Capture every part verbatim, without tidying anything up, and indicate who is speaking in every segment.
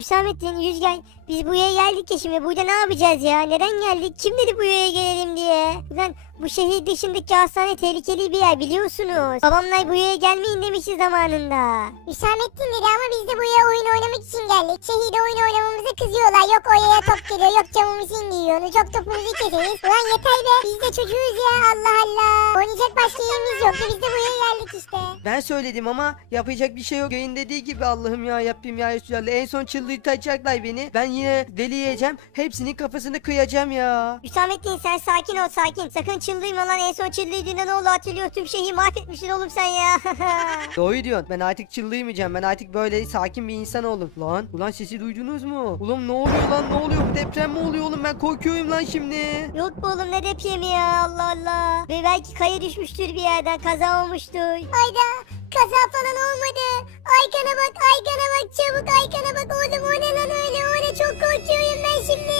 Speaker 1: Hüsamettin, Yüzgay, biz buraya geldik ya, şimdi burada ne yapacağız ya? Neden geldik? Kim dedi buraya gelelim diye? Ulan bu şehir dışındaki hastane tehlikeli bir yer, biliyorsunuz. Babamlar buraya gelmeyin demişti zamanında.
Speaker 2: Hüsamettin dedi ama biz de buraya oyun oynamak için geldik. Şehirde oyun oynamamıza kızıyorlar. Yok oraya top geliyor, yok camımızı indiriyor. Çok topumuzu keseriz. Ulan yeter be. Biz de çocuğuz ya, Allah Allah. Oynayacak başka yerimiz yoktu. Biz de buraya geldik işte.
Speaker 3: Ben söyledim ama yapacak bir şey yok. Yayın dediği gibi Allah'ım ya yapayım ya Resulallah. En son çıldırtacaklar beni. Ben yine deli yiyeceğim. Hepsinin kafasını kıyacağım ya.
Speaker 1: Hüsamettin, sen sakin ol, sakin. Sakın çıldırma lan, en son çıldırdığında ne oldu hatırlıyor, tüm şehri mahvetmişsin oğlum sen ya.
Speaker 3: Doğru diyorsun. Ben artık çıldırmayacağım. Ben artık böyle sakin bir insan oldum. Lan ulan sesi duydunuz mu? Ulan ne oluyor lan, ne oluyor? Bu deprem mi oluyor oğlum? Ben korkuyorum lan şimdi.
Speaker 1: Yok bu oğlum, ne depremi ya, Allah Allah. Ve belki kaya düşmüştür bir yerden, kaza olmuştur.
Speaker 2: Hayda. Kaza falan olmadı. Aykana bak, Aykana bak, çabuk Aykana bak. Oğlum o ne lan öyle, o ne, çok korkuyorum ben şimdi.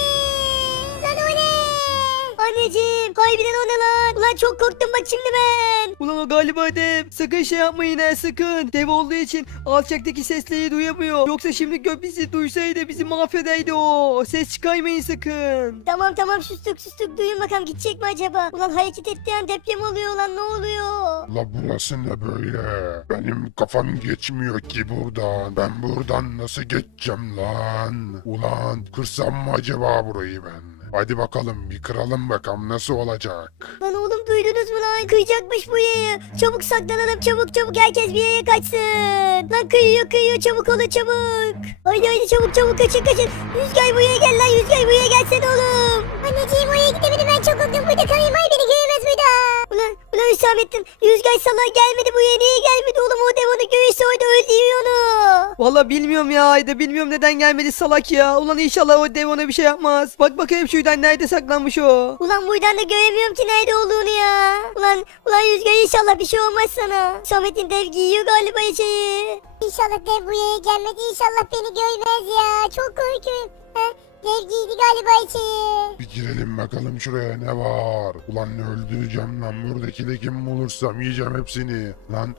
Speaker 2: Lan o ne?
Speaker 1: Anneciğim, harbiden o ne lan? Ulan çok korktum bak şimdi ben.
Speaker 3: Ulan o galiba dev. Sakın şey yapmayın ha, sakın. Dev olduğu için alçaktaki sesleri duyamıyor. Yoksa şimdi gök bizi duysaydı bizi mahvedeydi o. Ses çıkarmayın sakın.
Speaker 1: Tamam tamam, sustuk sustuk, duyun bakalım gidecek mi acaba? Ulan hareket ettiği an deprem oluyor lan, ne oluyor?
Speaker 4: La burası ne böyle? Benim kafam geçmiyor ki buradan. Ben buradan nasıl geçeceğim lan? Ulan kırsam mı acaba burayı ben? Hadi bakalım bir kıralım bakalım nasıl olacak?
Speaker 1: Lan oğlum, duydunuz mu lan? Kıyacakmış bu yayı. Çabuk saklanalım, çabuk çabuk, herkes bir yere kaçsın. Lan kıyıyor kıyıyor, çabuk olun çabuk. Haydi haydi çabuk çabuk, kaçın kaçın. Yüzgay buraya gel lan, Yüzgay buraya gelsene oğlum.
Speaker 2: Anneciğim oraya gidemedim, ben çok korktum. Burada kalayım, ay beni göremez burada.
Speaker 1: Ulan ulan Hüsamettin, Yüzgay salak gelmedi buraya, niye gelmedi oğlum? O dev onu görürse orada öldürüyor onu.
Speaker 3: Valla bilmiyorum ya Ayda, bilmiyorum neden gelmedi salak ya. Ulan inşallah o dev ona bir şey yapmaz. Bak bakayım şuradan nerede saklanmış o.
Speaker 1: Ulan buradan da göremiyorum ki nerede olduğunu ya. Ulan ulan Yüzgay, inşallah bir şey olmaz sana. Hüsamettin, dev giyiyor galiba içeri.
Speaker 2: İnşallah dev buraya gelmedi, inşallah beni görmez ya. Çok korkuyorum. Ha? Dev giydi galiba içeri.
Speaker 4: Bir girelim bakalım şuraya ne var? Ulan ne öldüreceğim lan buradaki kim bulursam yiyeceğim hepsini. Lan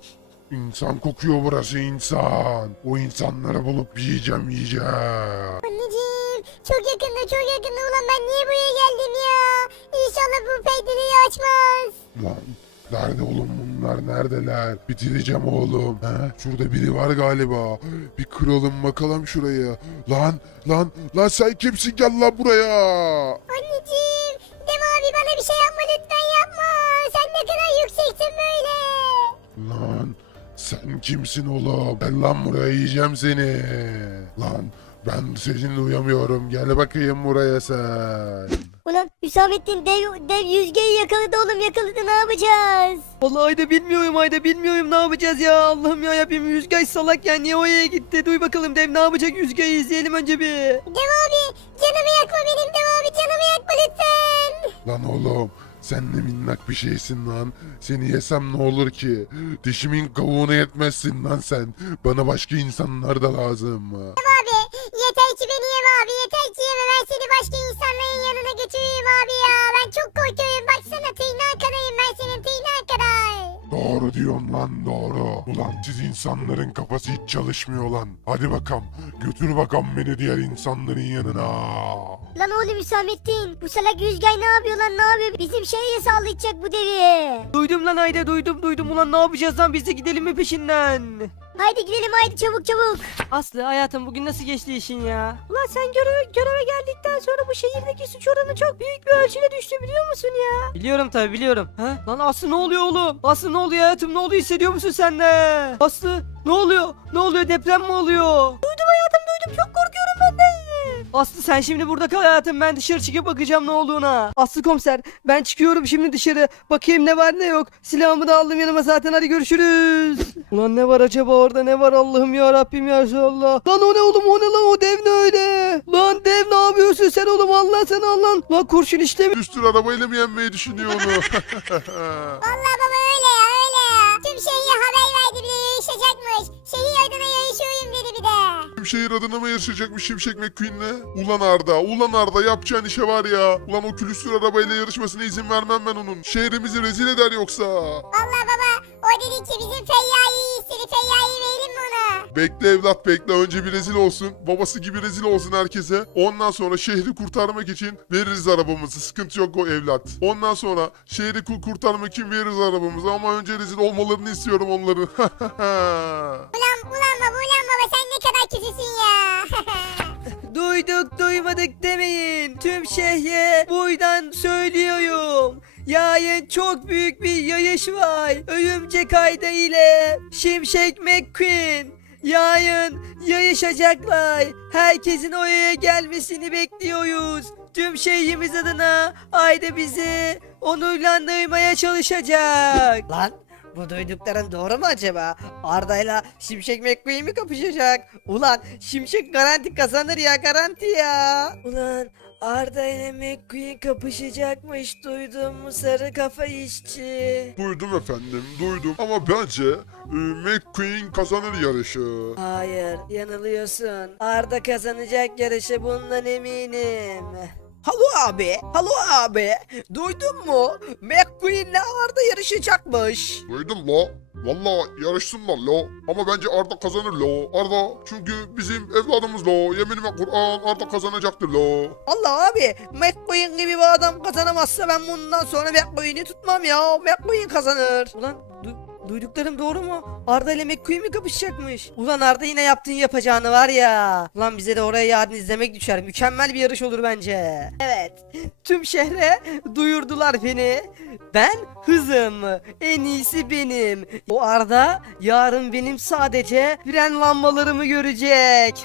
Speaker 4: insan kokuyor burası, insan. O insanları bulup yiyeceğim yiyeceğim.
Speaker 2: Anneciğim çok yakında, çok yakında. Ulan ben niye buraya geldim ya? İnşallah bu pencereyi açmaz.
Speaker 4: Lan nerede oğlum bunlar, neredeler? Bitireceğim oğlum. He? Şurada biri var galiba. Bir kıralım bakalım şuraya. Lan lan lan sen kimsin, gel lan buraya.
Speaker 2: Anneciğim, Dev abi bana bir şey yapma lütfen, yapma. Sen ne kadar yükseksin böyle.
Speaker 4: Lan sen kimsin oğlum? Gel lan buraya, yiyeceğim seni. Lan ben seninle uyamıyorum. Gel bakayım buraya sen.
Speaker 1: Ulan Hüsamettin, dev, dev Yüzgay'ı yakaladı oğlum, yakaladı, ne yapacağız?
Speaker 3: Vallahi Ayda bilmiyorum, Ayda bilmiyorum ne yapacağız ya. Allah'ım ya yapayım, Yüzgay salak ya, niye oraya gitti? Duy bakalım dev ne yapacak, Yüzgay'ı izleyelim önce bir.
Speaker 2: Dev abi canımı yakma benim, Dev abi canımı yakma lütfen.
Speaker 4: Lan oğlum sen ne minnak bir şeysin lan. Seni yesem ne olur ki? Dişimin kavuğuna yetmezsin lan sen. Bana başka insanlar da lazım.
Speaker 2: Abi yeter ki beni yeme abi, yeter ki yeme. Ben seni başka insanların yanına götüreyim abi ya. Ben çok korkuyorum, baksana tırnağa kadarım ben senin, tırnağa kadar.
Speaker 4: Doğru diyorsun lan, doğru. Ulan siz insanların kafası hiç çalışmıyor lan. Hadi bakalım götür bakalım beni diğer insanların yanına.
Speaker 1: Lan oğlum Hüsamettin, bu salak Yüzgay ne yapıyor lan, ne yapıyor? Bizim şehre sallayacak bu devi.
Speaker 3: Duydum lan Ayda, duydum duydum. Ulan ne yapacağız lan, biz de gidelim mi peşinden?
Speaker 1: Haydi gidelim, haydi çabuk çabuk.
Speaker 3: Aslı hayatım bugün nasıl geçti işin ya?
Speaker 5: Ulan sen göreve, göreve geldikten sonra bu şehirdeki suç oranı çok büyük bir ölçüde düştü, biliyor musun ya?
Speaker 3: Biliyorum tabi biliyorum. Ha? Lan Aslı ne oluyor oğlum? Aslı ne oluyor hayatım, ne oluyor, hissediyor musun sen de? Aslı ne oluyor? Ne oluyor, deprem mi oluyor?
Speaker 5: Duydum hayatım, duydum, çok korkuyorum ben de.
Speaker 3: Aslı sen şimdi burada kal hayatım, ben dışarı çıkıp bakacağım ne olduğuna. Aslı komiser ben çıkıyorum şimdi dışarı. Bakayım ne var ne yok. Silahımı da aldım yanıma zaten, hadi görüşürüz. Ulan ne var acaba orada, ne var Allah'ım ya Rabbim ya Resulallah. Lan o ne oğlum, o ne lan, o dev ne öyle? Lan dev ne yapıyorsun sen oğlum, Allah sen Allah. Lan kurşun işlemi.
Speaker 4: Üstün arabayla mı yenmeyi düşünüyor onu?
Speaker 2: Vallahi baba öyle ya, öyle ya. Tüm şehre haber verdi, bir de yarışacakmış. Şehir adına yarışıyorum dedi bir de.
Speaker 4: Şehir adına mı yarışacakmış Şimşek McQueen'le? Ulan Arda, ulan Arda yapacağın işe var ya. Ulan o külüstür arabayla yarışmasına izin vermem ben onun. Şehrimizi rezil eder yoksa.
Speaker 2: Vallahi baba o dedi ki bizim Feyyai'yi istedi. Feyyai'yi verelim mi ona?
Speaker 4: bekle evlat bekle. Önce bir rezil olsun. Babası gibi rezil olsun herkese. Ondan sonra şehri kurtarmak için veririz arabamızı. Sıkıntı yok o evlat. Ondan sonra şehri ku- kurtarmak için veririz arabamızı. Ama önce rezil olmalarını istiyorum onların.
Speaker 2: Ulan ulan baba ulan baba sen ne kadar kötüsün ya.
Speaker 3: Duyduk duymadık demeyin. Tüm şehre buradan söylüyorum. Yarın çok büyük bir yarış var. Örümcek Ayda ile Şimşek McQueen. Yarın yarışacaklar. Herkesin oraya gelmesini bekliyoruz. Tüm şehrimiz adına Ayda bizi onurlandırmaya çalışacak. Lan bu duydukların doğru mu acaba? Arda'yla Şimşek McQueen mi kapışacak? Ulan Şimşek garanti kazanır ya, garanti ya. Ulan Arda ile McQueen kapışacakmış, duydun mu sarı kafa işçi?
Speaker 4: Duydum efendim duydum. Ama bence e, McQueen kazanır yarışı.
Speaker 3: Hayır, yanılıyorsun. Arda kazanacak yarışı, bundan eminim. Halo abi, halo abi. Duydun mu? McQueen'le Arda yarışacakmış.
Speaker 4: Duydum la. Valla yarışsınlar la. Ama bence Arda kazanır la. Arda çünkü bizim evladımız la. Yeminime Kur'an Arda kazanacaktır la.
Speaker 3: Allah abi, McQueen gibi bir adam kazanamazsa ben bundan sonra McQueen'i tutmam ya. McQueen kazanır. Ulan du- duyduklarım doğru mu? Arda ile McQueen mi kapışacakmış? Ulan Arda yine yaptığın yapacağını var ya. Ulan bize de oraya yarın izlemek düşer. Mükemmel bir yarış olur bence. Evet. Tüm şehre duyurdular beni. Ben hızım. En iyisi benim. O Arda yarın benim sadece fren lambalarımı görecek.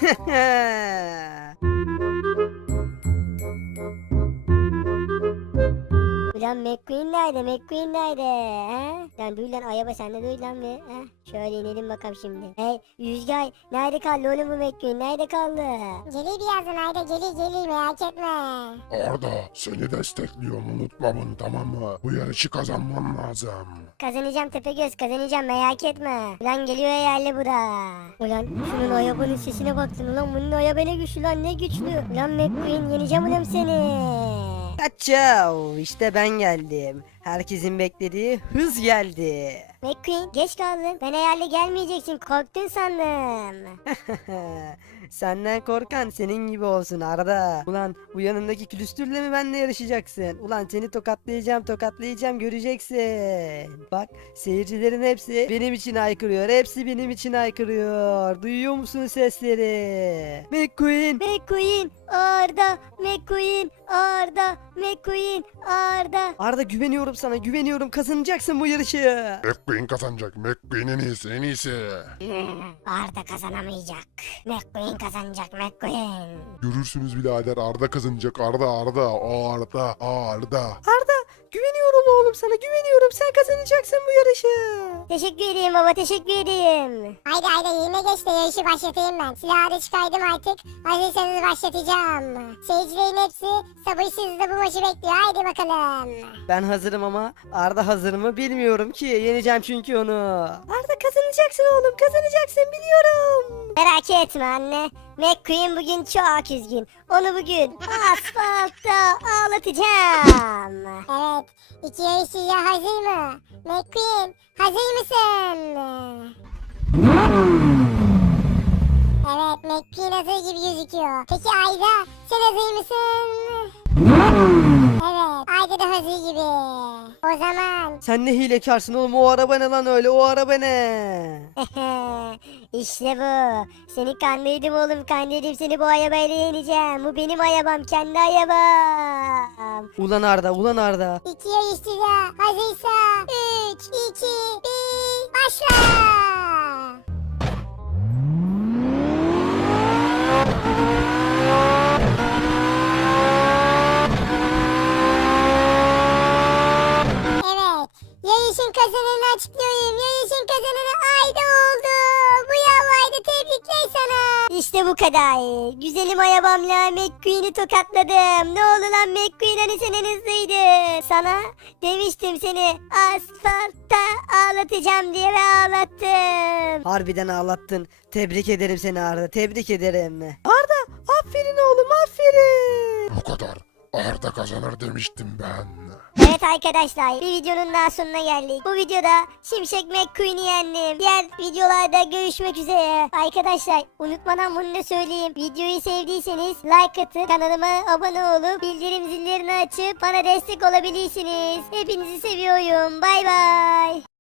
Speaker 1: Ulan McQueen nerede? McQueen nerede? He? Lan duy lan araba sende duy lan bir. He? Şöyle inelim bakalım şimdi. Hey Yüzgay nerede kaldı oğlum bu McQueen? Nerede kaldı?
Speaker 2: Gelir birazdan Ayda gelir gelir merak etme.
Speaker 4: Arda seni destekliyorum unutma bunu tamam mı? Bu yarışı kazanman lazım.
Speaker 1: Kazanacağım Tepegöz kazanacağım merak etme. Ulan geliyor yerli bu da. Ulan şunun arabanın sesine baktın ulan bunun araba ne güçlü lan ne güçlü. Ulan McQueen yeneceğim ulan seni.
Speaker 3: Kaçao, işte ben geldim. Herkesin beklediği hız geldi.
Speaker 1: McQueen geç kaldın. Ben hayalde gelmeyeceksin korktun sandım.
Speaker 3: Senden korkan senin gibi olsun Arda. Ulan bu yanındaki külüstürle mi benimle yarışacaksın? Ulan seni tokatlayacağım tokatlayacağım göreceksin. Bak seyircilerin hepsi benim için haykırıyor. Hepsi benim için haykırıyor. Duyuyor musun sesleri? McQueen.
Speaker 1: McQueen Arda McQueen Arda McQueen Arda.
Speaker 3: Arda güveniyorum sana, güveniyorum, kazanacaksın bu yarışı.
Speaker 4: McQueen kazanacak. McQueen en iyisi en iyisi.
Speaker 1: Arda kazanamayacak. McQueen kazanacak McQueen.
Speaker 4: Görürsünüz birader Arda kazanacak. Arda Arda Arda Arda.
Speaker 3: Arda güveniyorum oğlum, sana güveniyorum, sen kazanacaksın bu yarışı.
Speaker 1: Teşekkür ederim baba teşekkür ederim.
Speaker 2: Haydi haydi yerine geç de yarışı başlatayım ben. Silahı da çıkardım artık. Hazırsanız başlatacağım. Seyircilerin hepsi sabırsızlıkla bu maçı bekliyor. Haydi bakalım.
Speaker 3: Ben hazırım ama Arda hazır mı bilmiyorum ki. Yeneceğim çünkü onu. Arda kazanacaksın oğlum, kazanacaksın biliyorum.
Speaker 1: Merak etme anne. McQueen bugün çok üzgün. Onu bugün asfaltta ağlatacağım.
Speaker 2: Evet. İki yarışçıya hazır mı? McQueen hazır mısın? Evet McQueen hazır gibi gözüküyor. Peki Ayda sen hazır mısın? Evet Ayda da hazır gibi. O zaman
Speaker 3: Sen ne hilekarsın oğlum, o araba ne lan öyle, o araba ne?
Speaker 1: İşte bu. Seni kandırdım oğlum kandırdım seni bu arabayla yeneceğim. Bu benim arabam kendi arabam.
Speaker 3: Ulan Arda, ulan Arda.
Speaker 2: iki yarışçı da hazırsa üç, iki, bir başla. Evet, yarışın kazananını açıklıyorum. Yarışın kazananı Ayda oldu. Bu yav Ayda tebrikler sana.
Speaker 1: İşte bu kadar. Güzelim arabamla McQueen'i tokatladım. Ne oldu lan McQueen hani sen en hızlıydın. Sana demiştim seni asfaltta ağlatacağım diye ve ağlattım.
Speaker 3: Harbiden ağlattın. Tebrik ederim seni Arda, tebrik ederim. Arda, aferin oğlum, aferin.
Speaker 4: Bu kadar. Arda kazanır demiştim ben.
Speaker 1: Evet arkadaşlar bir videonun daha sonuna geldik. Bu videoda Şimşek McQueen'i yendim. Diğer videolarda görüşmek üzere. Arkadaşlar unutmadan bunu da söyleyeyim. Videoyu sevdiyseniz like atıp kanalıma abone olup bildirim zillerini açıp bana destek olabilirsiniz. Hepinizi seviyorum. Bay bay.